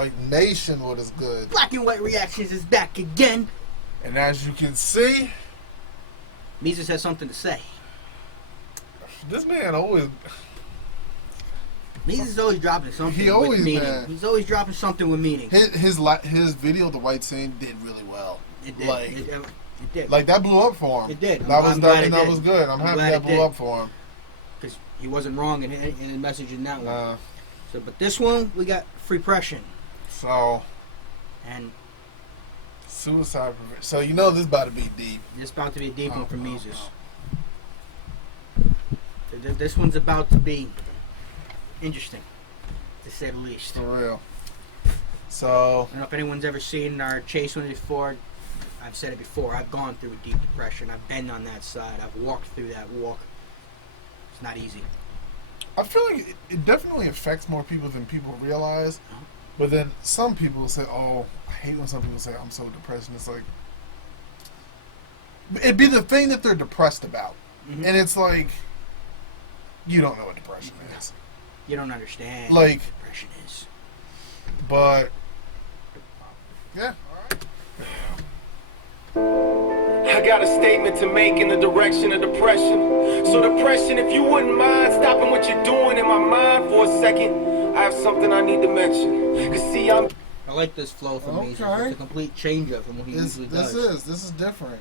Blite Nation, what is good? Black and White Reactions is back again. And as you can see, Mesus has something to say. this man always... Mesus is always dropping something with meaning. Man. He's always dropping something with meaning. His video, The White Scene, did really well. It did. Like, it did. Like, that blew up for him. It did. That was good. I'm happy that blew up for him. Because he wasn't wrong in his message in that one. So, but this one, we got Freepression. So... And... Suicide prevention. So you know this about to be deep. This about to be a deep one for Mesus. This one's about to be interesting, to say the least. For real. So... I don't know if anyone's ever seen our Chase one before. I've said it before. I've gone through a deep depression. I've been on that side. I've walked through that walk. It's not easy. I feel like it definitely affects more people than people realize. But then some people say, oh, I hate when some people say I'm so depressed. And it's like, it'd be the thing that they're depressed about. Mm-hmm. And it's like, you don't know what depression is. You don't understand like, what depression is. But, yeah, alright. I got a statement to make in the direction of depression. So depression, if you wouldn't mind stopping what you're doing in my mind for a second, I have something I need to mention. Cause see, I like this flow from Mesus. It's a complete change up from what he usually does. This is different.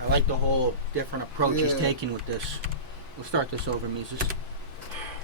I like the whole different approach he's taking with this. We'll start this over, Mesus.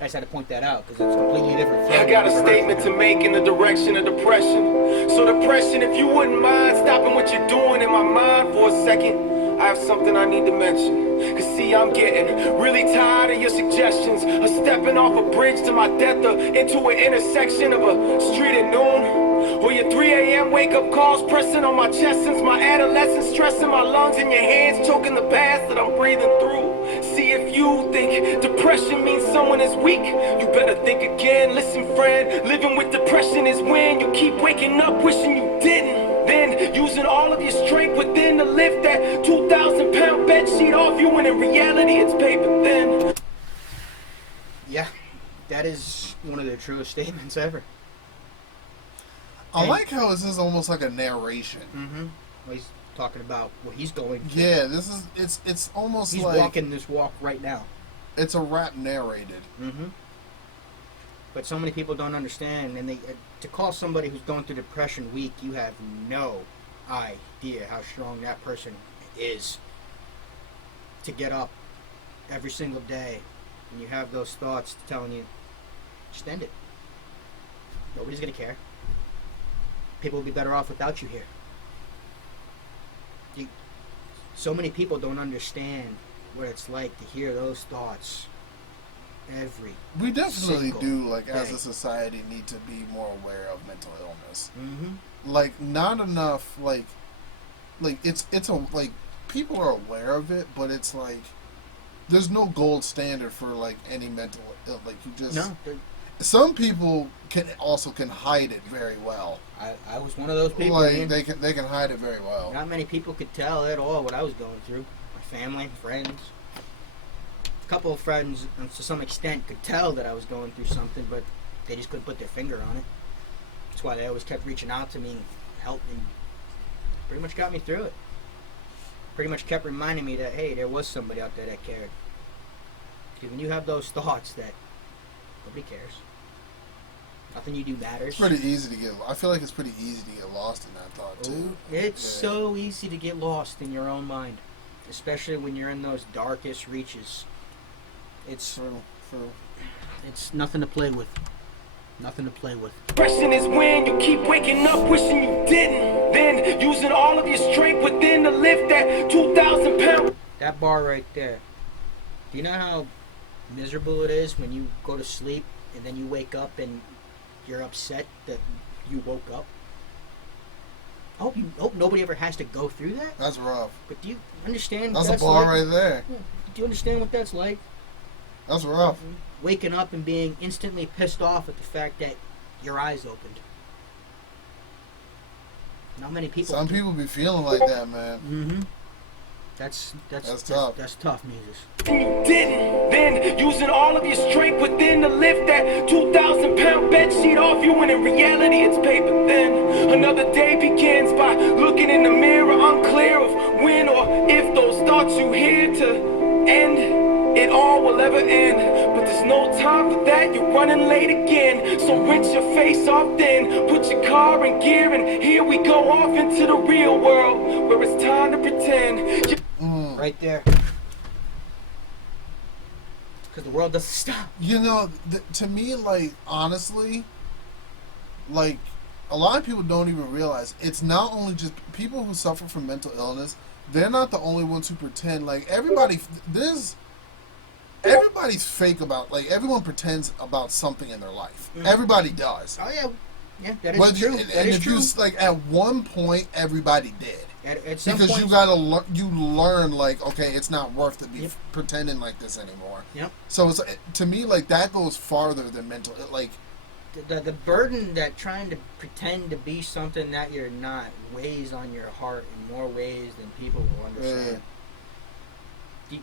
I just had to point that out because it's a completely different flow. I got a statement to make in the direction of depression. So depression, if you wouldn't mind stopping what you're doing in my mind for a second, I have something I need to mention. Cause see, I'm getting really tired of your suggestions of stepping off a bridge to my death or into an intersection of a street at noon. Or your 3 a.m. wake-up calls pressing on my chest since my adolescence, stressing my lungs and your hands choking the bass that I'm breathing through. See, if you think depression means someone is weak, you better think again. Listen, friend, living with depression is when you keep waking up wishing you didn't. Then using all of your strength within to lift that 2,000-pound bed sheet off you, when in reality it's paper thin. Yeah, that is one of the truest statements ever. I like how this is almost like a narration. Mm-hmm. Well, he's talking about what he's going through. Yeah, this is it's almost he's like walking this walk right now. It's a rap narrated. Mm-hmm. But so many people don't understand, and they to call somebody who's going through depression weak, you have no idea how strong that person is. To get up every single day, and you have those thoughts telling you, just end it. Nobody's gonna care. People will be better off without you here. So many people don't understand what it's like to hear those thoughts every We definitely do, like, day. as a society, need to be more aware of mental illness. Mm-hmm. Like, not enough, like it's a, like, people are aware of it, but it's like, there's no gold standard for, like, any mental ill, like, you just... No. Some people can hide it very well. I was one of those people. Like, they can hide it very well. Not many people could tell at all what I was going through. My family, friends, a couple of friends, to some extent, could tell that I was going through something, but they just couldn't put their finger on it. That's why they always kept reaching out to me and helped me. Pretty much got me through it. Pretty much kept reminding me that, hey, there was somebody out there that cared. Because when you have those thoughts that nobody cares, nothing you do matters. It's pretty easy to get. I feel like it's pretty easy to get lost in that thought too. It's so easy to get lost in your own mind, especially when you're in those darkest reaches. It's true. It's nothing to play with. Nothing to play with. Depression is when you keep waking up wishing you didn't. Then using all of your strength within to lift that 2,000 pound. That bar right there. Do you know how miserable it is when you go to sleep and then you wake up and you're upset that you woke up? I hope nobody ever has to go through that. That's rough. But do you understand? That's a bar like? right there. Do you understand what that's like? That's rough. Waking up and being instantly pissed off at the fact that your eyes opened. Not many people. Some people be feeling like that, man. Mm-hmm. That's tough. That's tough, Mesus. You didn't. Then using all of your strength within to lift that 2,000-pound bed sheet off you, when in reality it's paper thin. Another day begins by looking in the mirror, unclear of when or if those thoughts you hear to end. It all will ever end, but there's no time for that. You're running late again, so rinse your face off then. Put your car in gear and here we go off into the real world, where it's time to pretend. Right there. Because the world doesn't stop. You know, to me, like, honestly, like, a lot of people don't even realize it's not only just people who suffer from mental illness. They're not the only ones who pretend. Like, everybody's fake about, like, everyone pretends about something in their life. Mm-hmm. Everybody does. Oh, yeah. Yeah, that is true. And if you, like, at one point, everybody did. At some because point, you learn, like, okay, it's not worth to be pretending like this anymore. Yep. So it's, to me, like, that goes farther than mental. Like, the burden that trying to pretend to be something that you're not weighs on your heart in more ways than people will understand.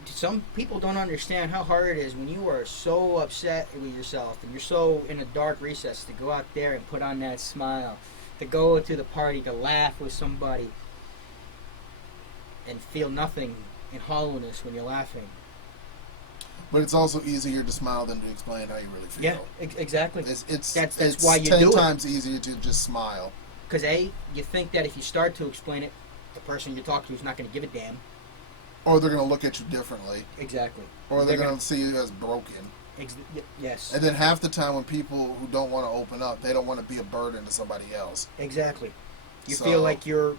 Some people don't understand how hard it is when you are so upset with yourself and you're so in a dark recess to go out there and put on that smile, to go to the party, to laugh with somebody, and feel nothing in hollowness when you're laughing. But it's also easier to smile than to explain how you really feel. Yeah, exactly. It's that's why you 10 do it. times easier to just smile. Because you think that if you start to explain it, the person you talk to is not going to give a damn. Or they're going to look at you differently. Exactly. Or they're going to see you as broken. Yes. And then half the time when people who don't want to open up, they don't want to be a burden to somebody else. Exactly. You feel like your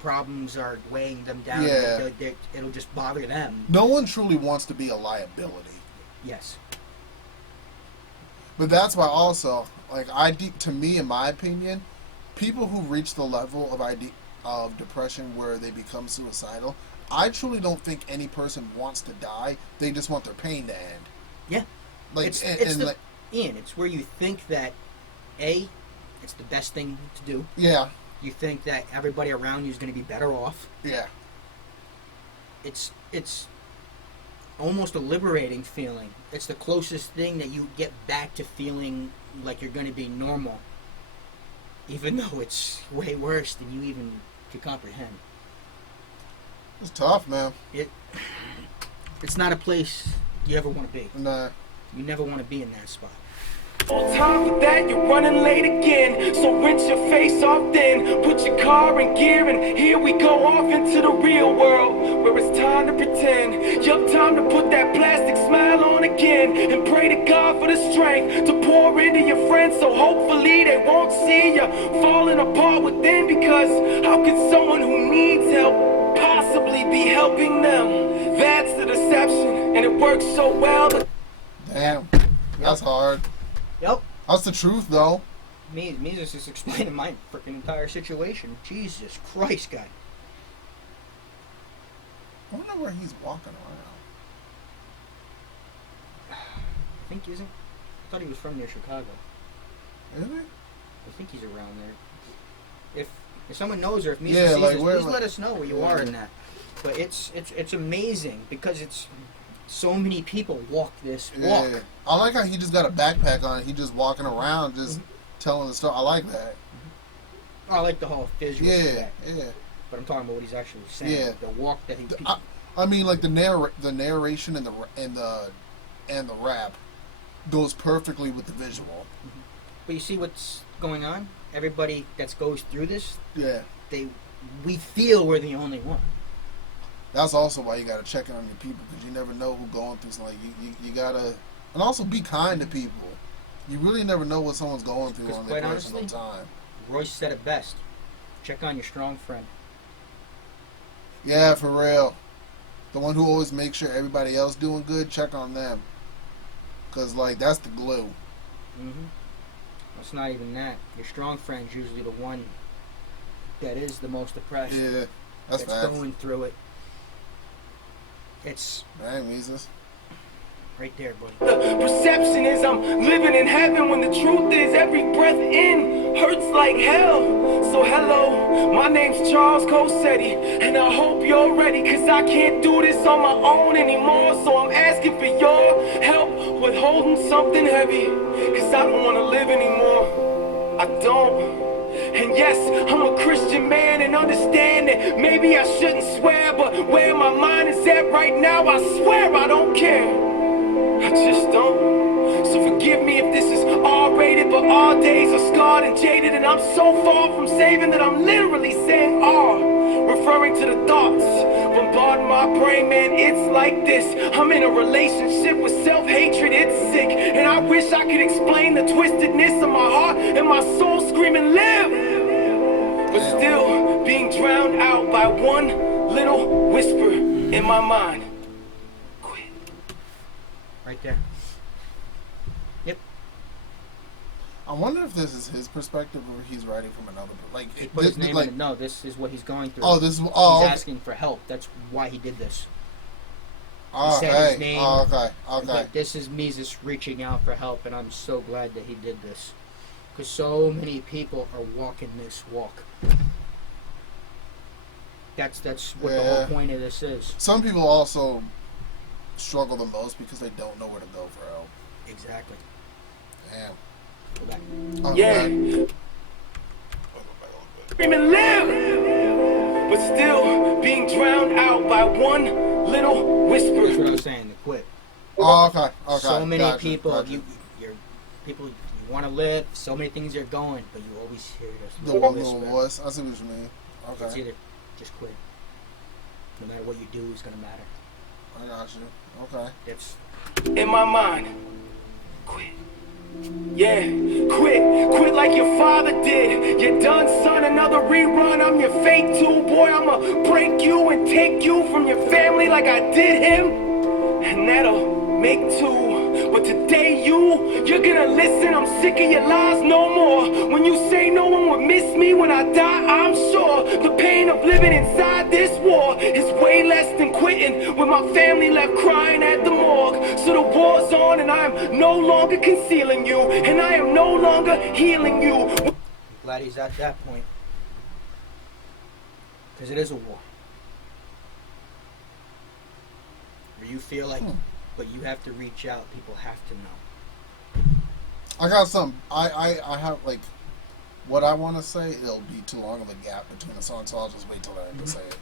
problems are weighing them down. Yeah. It'll just bother them. No one truly wants to be a liability. Yes. But that's why also, like, to me, in my opinion, people who reach the level of depression where they become suicidal, I truly don't think any person wants to die. They just want their pain to end. Yeah. Like, Ian, it's where you think that, A, it's the best thing to do. Yeah. You think that everybody around you is going to be better off. Yeah. It's almost a liberating feeling. It's the closest thing that you get back to feeling like you're going to be normal, even though it's way worse than you even could comprehend. It's tough, man. It's not a place you ever want to be. Nah. You never want to be in that spot. No time for that, you're running late again, so rinse your face off then. Put your car in gear and here we go off into the real world, where it's time to pretend. Yup, time to put that plastic smile on again, and pray to God for the strength to pour into your friends, so hopefully they won't see you falling apart within. Because how could someone who needs help possibly be helping them? That's the deception, and it works so well. Damn. That's hard. Yep. That's the truth, though. Mesus is explaining my freaking entire situation. Jesus Christ, guy. I wonder where he's walking around. I think he's in. I thought he was from near Chicago. Is he? I think he's around there. If someone knows, or if Mesus sees like, us, where, please let us know where you are in that. But it's amazing because it's so many people walk this walk. Yeah. I like how he just got a backpack on. He just walking around, just telling the story. I like that. I like the whole visual. Yeah. But I'm talking about what he's actually saying. Yeah. The walk that he. I mean, like the narration and the rap goes perfectly with the visual. But you see what's going on? Everybody that goes through this, Yeah. We feel we're the only one. That's also why you gotta check in on your people, because you never know who's going through something. Like you gotta, and also be kind to people. You really never know what someone's going through on their personal time. Royce said it best. Check on your strong friend. Yeah, for real. The one who always makes sure everybody else doing good, check on them. Because, like, that's the glue. Mm-hmm. It's not even that. Your strong friend's usually the one that is the most depressed. Yeah, that's going through it. It's... Dang, Mesus. Right there, buddy. The perception is I'm living in heaven when the truth is every breath in hurts like hell. So hello, my name's Charles Cosetti, and I hope you're ready, cause I can't do this on my own anymore. So I'm asking for your help with holding something heavy, cause I don't wanna live anymore. I don't. And yes, I'm a Christian man and understand that maybe I shouldn't swear, but where my mind is at right now, I swear I don't care. I just don't. So forgive me if this is R-rated, but all days are scarred and jaded, and I'm so far from saving that I'm literally saying R, referring to the thoughts bombarding my brain. Man, it's like this. I'm in a relationship with self-hatred. It's sick, and I wish I could explain the twistedness of my heart and my soul screaming live, but still being drowned out by one little whisper in my mind. Right there. Yep. I wonder if this is his perspective or he's writing from another. Like, He put his name like, in it. No, this is what he's going through. oh, this is He's okay. asking for help. That's why he did this. Oh, said okay. his name. Oh, okay. But Okay. this is Mesus reaching out for help, and I'm so glad that he did this. Because so many people are walking this walk. That's what the whole Yeah. point of this is. Some people also struggle the most because they don't know where to go for help. Exactly. Damn. Go back. Oh, Yeah. man. Screaming live, but still being drowned out by one little whisper. That's what I was saying. To quit. Oh, okay. Okay. So many Gotcha, people, gotcha. you want to live. So many things are going, but you always hear this The little one little whisper. voice. I see what you mean. It's Okay. either just quit. No matter what you do, it's gonna matter. I got you. Okay. It's In my mind, quit. Yeah, quit like your father did. You're done, son, another rerun. I'm your fate too, boy. I'ma break you and take you from your family like I did him, and that'll make two. But today you're gonna listen. I'm sick of your lies no more. When you say no one would miss me when I die, I'm sure the pain of living inside this war is way less than quitting with my family left crying at the morgue. So the war's on and I am no longer concealing you, and I am no longer healing you. I'm glad he's at that point, because it is a war. Where you feel like, but you have to reach out. People have to know. I got some. I have like what I want to say. It'll be too long of a gap between the songs, so I'll just wait till I end to say it.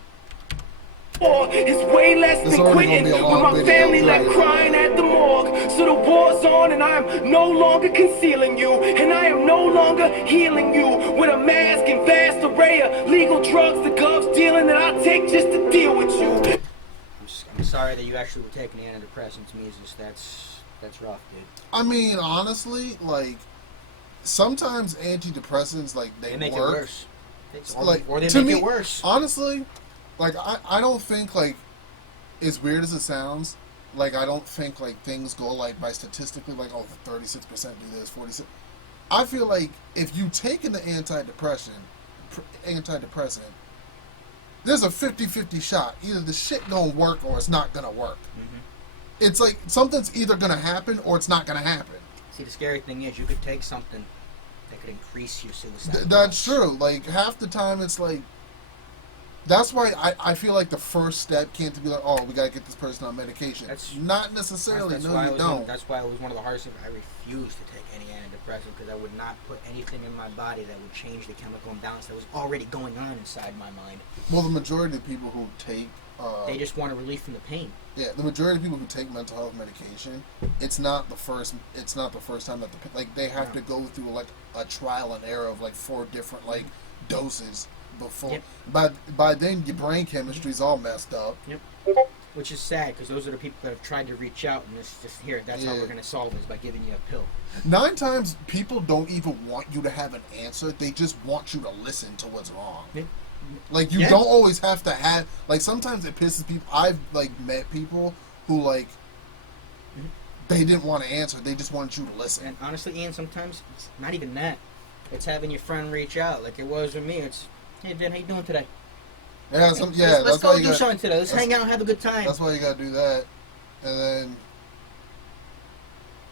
War is way less It's than already gonna quitting be a with long my video, family left right? crying at the morgue. So the war's on and I am no longer concealing you, and I am no longer healing you with a mask and vast array of legal drugs, the gloves dealing that I take just to deal with you. I'm sorry that you actually were taking antidepressants, Mesus. That's rough, dude. I mean, honestly, like sometimes antidepressants, like They make work. it worse. Or they to make me, it worse. Honestly, like I don't think, like, as weird as it sounds, like I don't think like things go like by statistically like, oh, 36% do this, 46. I feel like if you take an antidepressant, there's a 50-50 shot. Either the shit gonna work or it's not gonna work. Mm-hmm. It's like something's either gonna happen or it's not gonna happen. See, the scary thing is you could take something that could increase your suicide. That's true. Like half the time it's like, that's why I feel like the first step can't be like, oh, we gotta get this person on medication. That's not necessarily. That's No, why you don't. That's why it was one of the hardest things. I refused to take any antidepressant because I would not put anything in my body that would change the chemical imbalance that was already going on inside my mind. Well, the majority of people who take, They just want a relief from the pain. yeah, the majority of people who take mental health medication, it's not the first time that like they have to go through like a trial and error of like 4 different like doses before. Yep. By then your brain chemistry's all messed up. Yep. Which is sad because those are the people that have tried to reach out and it's just here. That's how we're going to solve this, by giving you a pill. 9 times people don't even want you to have an answer. They just want you to listen to what's wrong. Yep. Like you don't always have to have, like sometimes it pisses people. I've like met people who like they didn't want to answer. They just wanted you to listen. And honestly, Ian, sometimes it's not even that. It's having your friend reach out like it was with me. It's, hey, Ben, how you doing today? Yeah, Let's that's go why do something today. Let's hang out and have a good time. That's why you gotta do that, and then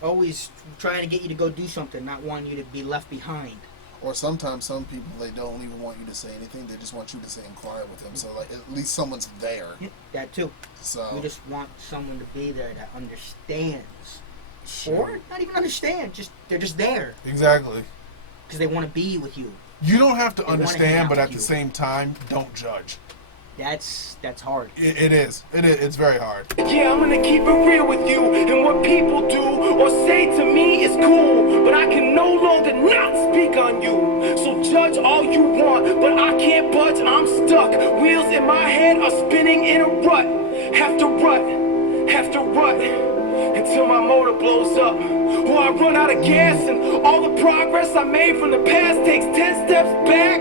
always trying to get you to go do something, not wanting you to be left behind. Or sometimes some people, they don't even want you to say anything. They just want you to sit and quiet with them. So like at least someone's there. Yeah, that too. So We just want someone to be there that understands, or not even understand. They're just there Exactly. because they want to be with you. You don't have to They wanna hang understand, out but with at the you. same time, don't judge. That's hard. It is. It's very hard. Yeah, I'm gonna keep it real with you. And what people do or say to me is cool. But I can no longer not speak on you. So judge all you want, but I can't budge, I'm stuck. Wheels in my head are spinning in a rut. Have to rut, until my motor blows up. Or I run out of gas and all the progress I made from the past takes 10 steps back.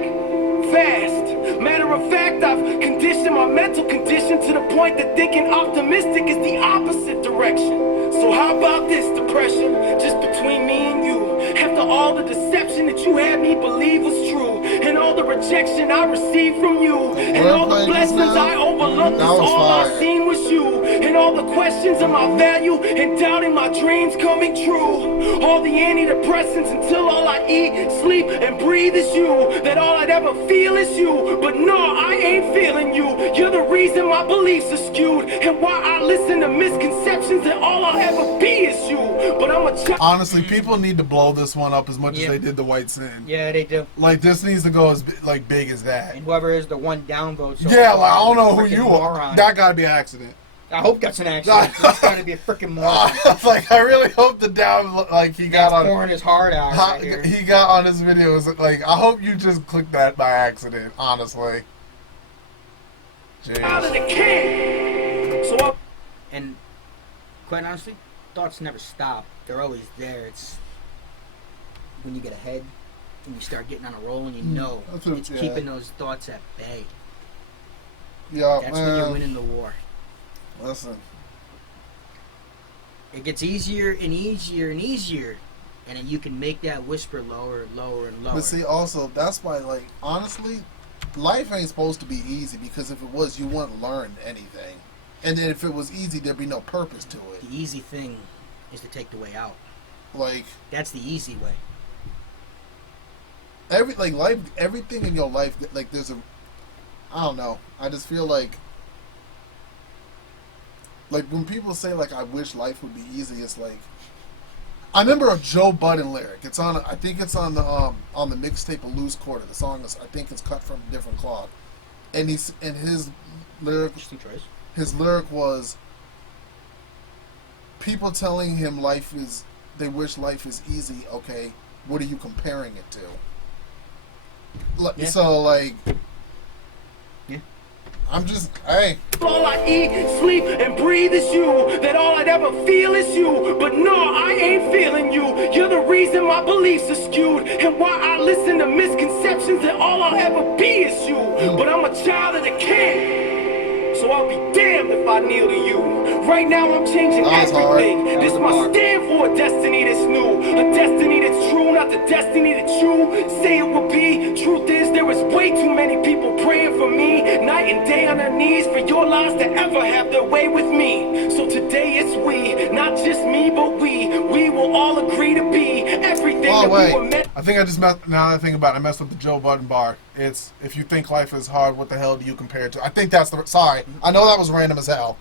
Fast. Matter of fact, I've conditioned my mental condition to the point that thinking optimistic is the opposite direction. So how about this depression, just between me and you? After all the deception that you had me believe was true, and all the rejection I received from you, and all the blessings I overlooked, That was all I fire. seen was you, and all the questions of my value, and doubting my dreams coming true. All the antidepressants until all I eat, sleep, and breathe is you. That all I'd ever feel is you. But no, I ain't feeling you. You're the reason my beliefs are skewed, and why I listen to misconceptions that all I'll ever be is you. But I'm a child. Honestly, people need to blow this one up as much Yeah. as they did the White Sin. Yeah, they do. Like this needs to go as big as that. And whoever is the one downvote. So Yeah, like, I don't know who freaking you are. moron. That gotta be an accident. I hope that's an accident. That's got to be a freaking moron. Like I really hope the down he got That's on. pouring his heart out right here. He got on his videos. Like I hope you just clicked that by accident. Honestly. Out of Jeez. the king. So I And quite honestly, thoughts never stop. They're always there. It's when you get ahead and you start getting on a roll and you know that's what- it's yeah. keeping those thoughts at bay. yeah, That's when you're man. winning the war. Listen, It gets easier and easier and easier, and then you can make that whisper lower and lower and lower. but see, also that's why, like, honestly, life ain't supposed to be easy because if it was, you wouldn't learn anything. And then if it was easy, there'd be no purpose to it. The easy thing is to take the way out. Like That's the easy way. everything in your life, like there's a, I don't know. I just feel like when people say like I wish life would be easy, it's like I remember a Joe Budden lyric. It's on, I think it's on the mixtape of Loose Quarter. The song is, I think it's cut from a different cloth, and his lyric. Interesting choice. His lyric was people telling him they wish life is easy. Okay, what are you comparing it to? Yeah. So like, Yeah. I'm just, hey, all I eat, sleep, and breathe is you. That all I'd ever feel is you. But no, I ain't feeling you. You're the reason my beliefs are skewed, and why I listen to misconceptions that all I'll ever be is you. But I'm a child of the king, so I'll be damned if I kneel to you. Right now I'm changing That was hard. everything. That This was my hard. stand for a destiny that's new. A destiny that's true, not the destiny that you say it will be. Truth is, there is way too many people praying for me, night and day on their knees, for your lives to ever have their way with me. So today it's we, not just me, but we will all agree to be everything Oh, that wait. we were meant. I think I just messed. Now that I think about it, I messed up the Joe Budden bar. It's if you think life is hard, what the hell do you compare it to? I think that's the. Sorry, I know that was random as hell.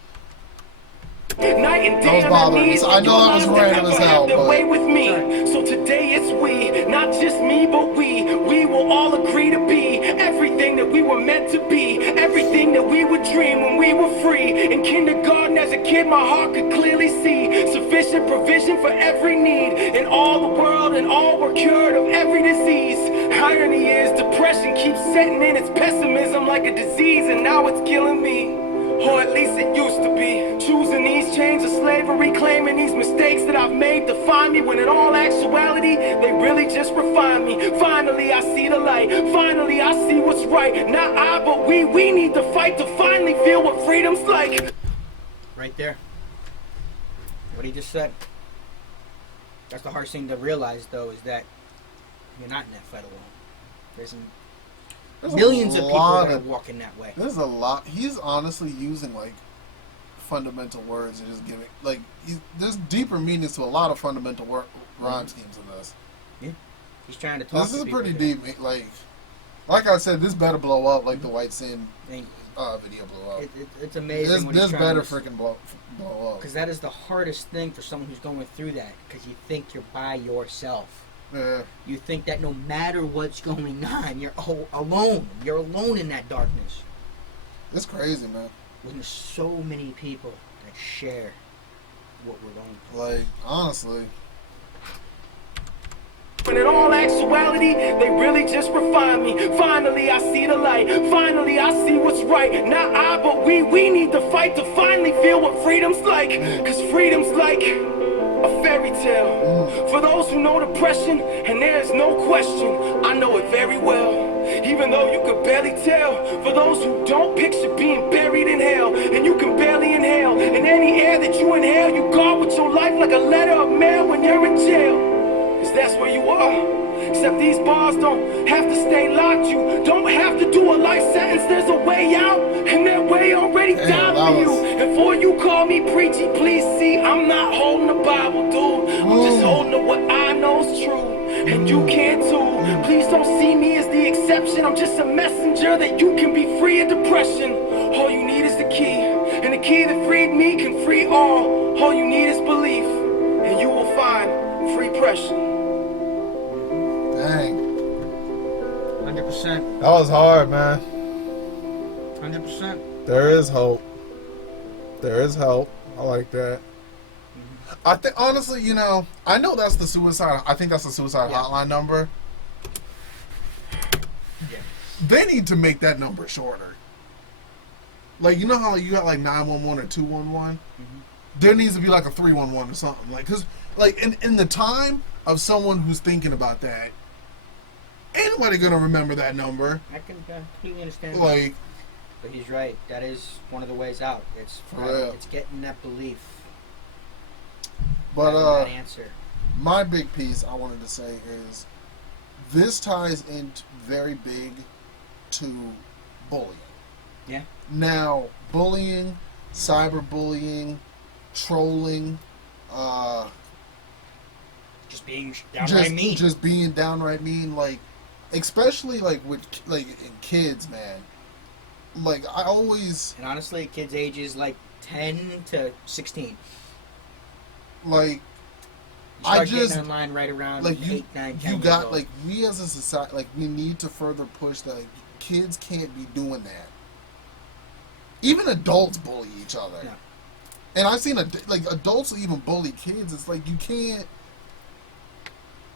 Night and That day was on bothering our me. knees, I know that was for your random lives as to hell, have their but- way with me. So today it's we, not just me, but we will all agree to be everything that we were meant to be, everything that we would dream when we were free. In kindergarten as a kid, my heart could clearly see sufficient provision for every need in all the world, and all were cured of every disease. Irony is depression keeps setting in its pessimism like a disease, and now it's killing me. Or at least it used to be. Choosing these chains of slavery, claiming these mistakes that I've made define me, when in all actuality, they really just refine me. Finally, I see the light. Finally, I see what's right. Not I, but we need to fight to finally feel what freedom's like. Right there. What he just said. That's the hardest thing to realize, though, is that you're not in that fight alone. There's there's millions a of people lot that are walking that way. There's a lot. He's honestly using like fundamental words and just giving like there's deeper meanings to a lot of fundamental rhyme schemes in this. Yeah, he's trying to talk. This to is people pretty here. deep. Like I said, this better blow up like the White Sin Thank video blew up. It's amazing. This better freaking blow up. Because that is the hardest thing for someone who's going through that. Because you think you're by yourself. Yeah. You think that no matter what's going on, you're alone. You're alone in that darkness. It's crazy, man. When there's so many people that share what we're going through. Like, honestly. When in all actuality, they really just refine me. Finally, I see the light. Finally, I see what's right. Not I, but we need to fight to finally feel what freedom's like. Cause freedom's like a fairy tale. For those who know depression, and there's no question, I know it very well. Even though you could barely tell. For those who don't, picture being buried in hell, and you can barely inhale. In any air that you inhale, you guard with your life like a letter of mail when you're in jail. Cause that's where you are. Except these bars don't have to stay locked. You don't have to do a life sentence. There's a way out, and that way already died for you. And before you call me preachy, please see, I'm not holding the Bible, dude. I'm just holding to what I know's true. And you can too. Please don't see me as the exception. I'm just a messenger that you can be free of depression. All you need is the key. And the key that freed me can free all. All you need is belief. And you will find Freepression. Dang. 100%. That was hard, man. 100%. There is hope. There is hope. I like that. I think honestly, I know that's the suicide. I think that's the suicide hotline number. Yeah. They need to make that number shorter. Like, you know how you got like 911 or 211? There needs to be like a 311 or something. Like, cause like in the time of someone who's thinking about that, ain't nobody gonna remember that number. I can completely understand. Like, but he's right. That is one of the ways out. It's For real. It's getting that belief. But that answer. my big piece I wanted to say is this ties in very big to bullying. Yeah. Now, bullying, cyberbullying, trolling, Just being downright mean. just being downright mean, like, especially like with like in kids, man. Like I always And honestly, kids' ages like 10 to 16. like. You I start just getting online right around like 8, 9, 10 you years got old. like we as a society like we need to further push that like, kids can't be doing that. Even adults bully each other. Yeah. And I've seen like adults even bully kids. It's like you can't.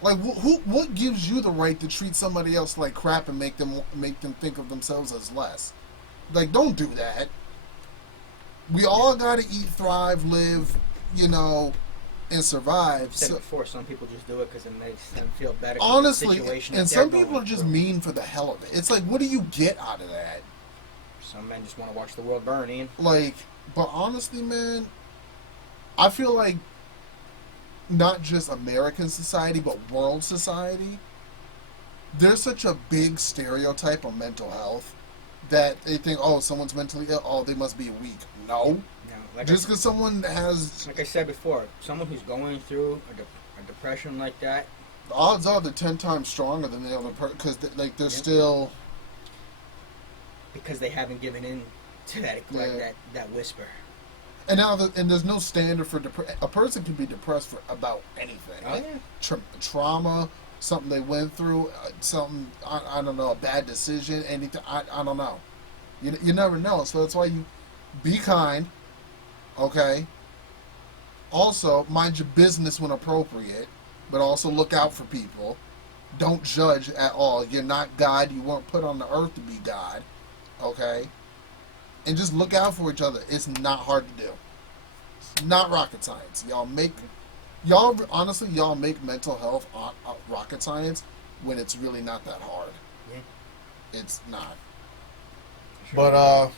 Like what gives you the right to treat somebody else like crap and make them think of themselves as less? Like, don't do that. We all gotta eat, thrive, live, and survive. I've said it before, some people just do it because it makes them feel better. Honestly, the situation and that they're some people going are just through. mean for the hell of it. It's like, what do you get out of that? Some men just want to watch the world burn, Ian. Like, but honestly, man, I feel like not just American society, but world society, there's such a big stereotype of mental health that they think, oh, someone's mentally ill, oh, they must be weak. No. No, like Just because someone has, like I said before, someone who's going through a depression like that, the odds are they're 10 times stronger than the other person, because like they're Yeah. still, because they haven't given in to that Yeah. that whisper. and now and there's no standard for a person can be depressed for about anything. Oh, Like, yeah. trauma, something they went through, something, I don't know, a bad decision, anything, I don't know. You never know. So that's why you be kind, okay? Also, mind your business when appropriate, but also look out for people. Don't judge at all. You're not God. You weren't put on the earth to be God, okay? And just look out for each other. It's not hard to do. It's not rocket science. Honestly, y'all make mental health rocket science when it's really not that hard. Yeah. It's not. But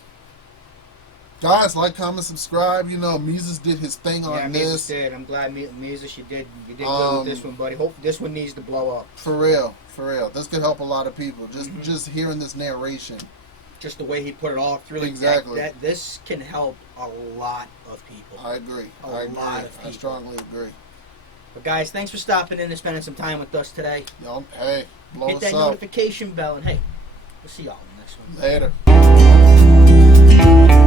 Guys, like, comment, subscribe. Mesus did his thing Yeah, on Mesus this. did. I'm glad Mesus, you did good with this one, buddy. Hope this one needs to blow up. For real. This could help a lot of people. Just hearing this narration. just the way he put it all through. Like Exactly. that this can help a lot of people. I agree. A I agree. lot of I people. strongly agree. But guys, thanks for stopping in and spending some time with us today. Yo, hey, blow Hit us that up. notification bell, and hey, we'll see y'all in the next one. Later.